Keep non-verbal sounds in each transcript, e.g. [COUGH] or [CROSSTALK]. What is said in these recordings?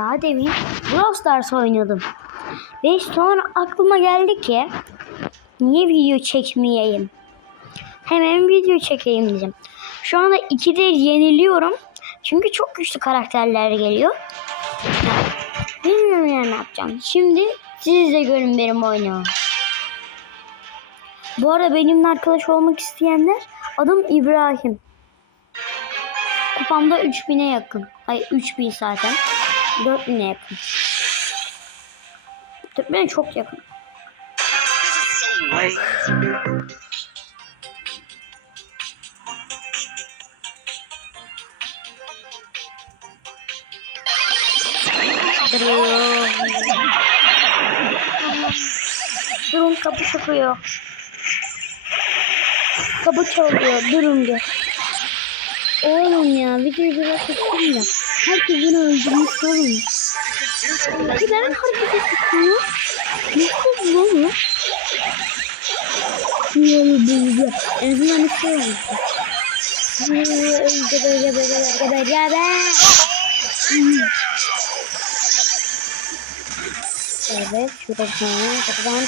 Daha demin Brawl Stars oynadım. Ve sonra aklıma geldi ki niye video çekmeyeyim? Hemen video çekeyim dedim. Şu anda ikide yeniliyorum. Çünkü çok güçlü karakterler geliyor. Bilmiyorum yani ne yapacağım. Şimdi siz de görün benim oynumu. Bu arada benimle arkadaş olmak isteyenler adım İbrahim. Kupamda 3000'e yakın. Hayır 3000 zaten. 4000'e yakın. 4000'e çok yakın. Drone. Drone kapı sıkıyor. Kapı çalıyor. Durun diyor. Oğlum ya videoyu biraz tuttum da. Herkes beni öldürmüş oğlum. Ben hareket etmiyor. Nasıl bu mu? Yolu buldu. En azından bir şey olmuş. Geber geber geber geber geber. Evet, şurada bir tane kapıdan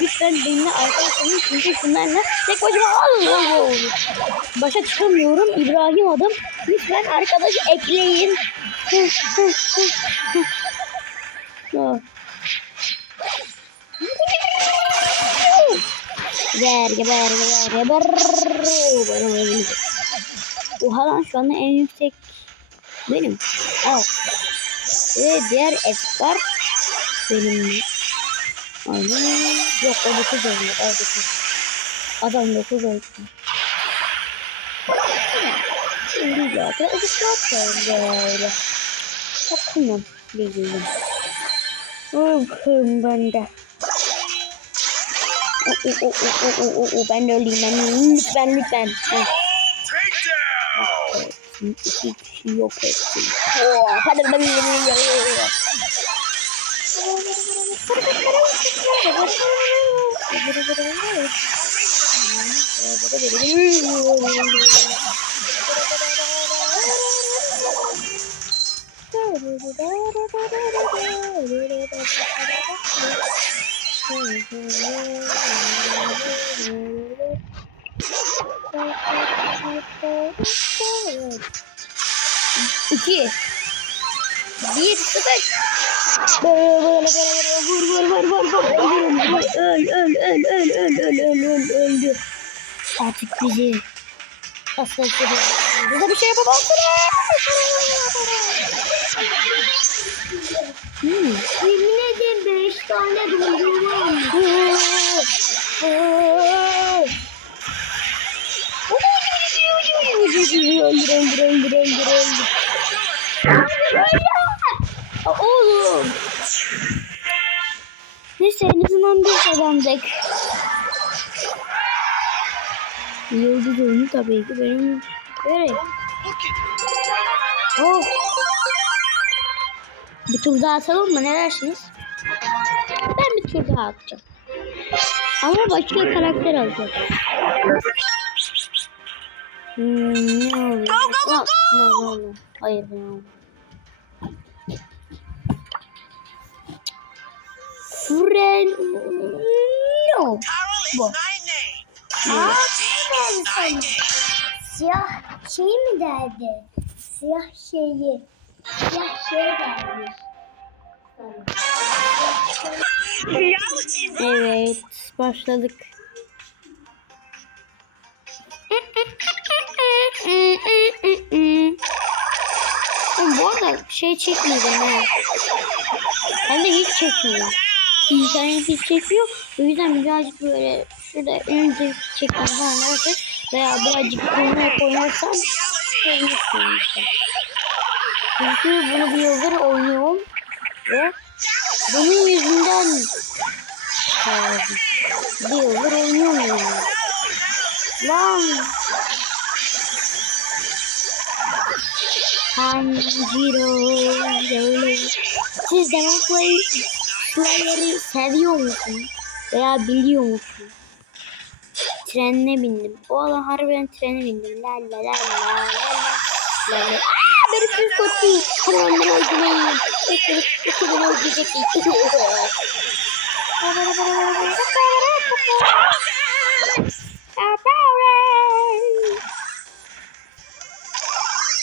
Lütfen benimle arkadaşlarım çünkü şunlarla tek başıma Allah Başa çıkamıyorum. İbrahim adım. Lütfen arkadaş ekleyin. Geber geber geber geber. Oha lan şu anda en yüksek benim. Al. Ve diğer Edgar benim. Aynen. Yok o 9 oldu. O 9. Adam 9 oldu. Şimdi zaten o bir şey yapacağız böyle. Takımım diyeceğim. Bakın ben de. Oo, oo, oo, oo, oo, oo, ben de öleyim ben. Lütfen lütfen. Hiç yok ettim. Hadi ben [LAUGHS] 1 Bir sıfır. Böyle böyle vur vur vur vur vur. Öl öl öl öl öl öl öl öl öldü. Artık bizi asla bize bir şey yapamazsınız. Hmm. Yemin ederim beş tane dondurma almış. Öldür öldür öldür öldür öldür. Aa, Oğlum. Neyse en azından bir kazandık. Yıldız oyunu tabii ki benim. Böyle. Oh. Bir tur daha atalım mı? Ne dersiniz? Ben bir tur daha atacağım. Ama başka karakter alacağım. Hmm, ne oluyor? Go, go, go, go. Hayır ben almam. Freno. Carol is Bu. my name. Aa, is my name. Siyah şey mi derdi? Siyah şeyi. Siyah şey derdi. Evet, başladık. Bu arada şey çekmedim ha. Ben de hiç çekmiyorum. İnternet hiç çekiyor. O yüzden birazcık böyle şurada önce çekmem falan varsa veya birazcık konuya koyarsam görmüşsün işte. Çünkü bunu bir yıldır oynuyorum ve bunun yüzünden kaldım. Bir yıldır oynuyorum. Lan Tanjiro. Siz Demon Slay, Trenleri seviyor musun? Veya biliyor musun? Trenine bindim. O alan harbiden trene bindim. La la la la la la la. Benim bir kotu. Trenler oynayayım. Bütün oynayacak.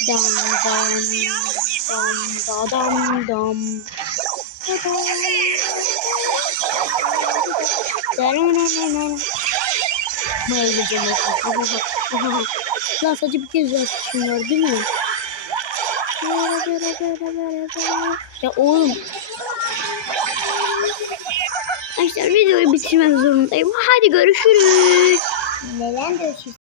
Dum dum dum dum dum. Bayılacağım. Lan sadece bir kez yapmışım var değil mi? Ya oğlum. Arkadaşlar videoyu bitirmek zorundayım. Hadi görüşürüz. Neden görüşürüz?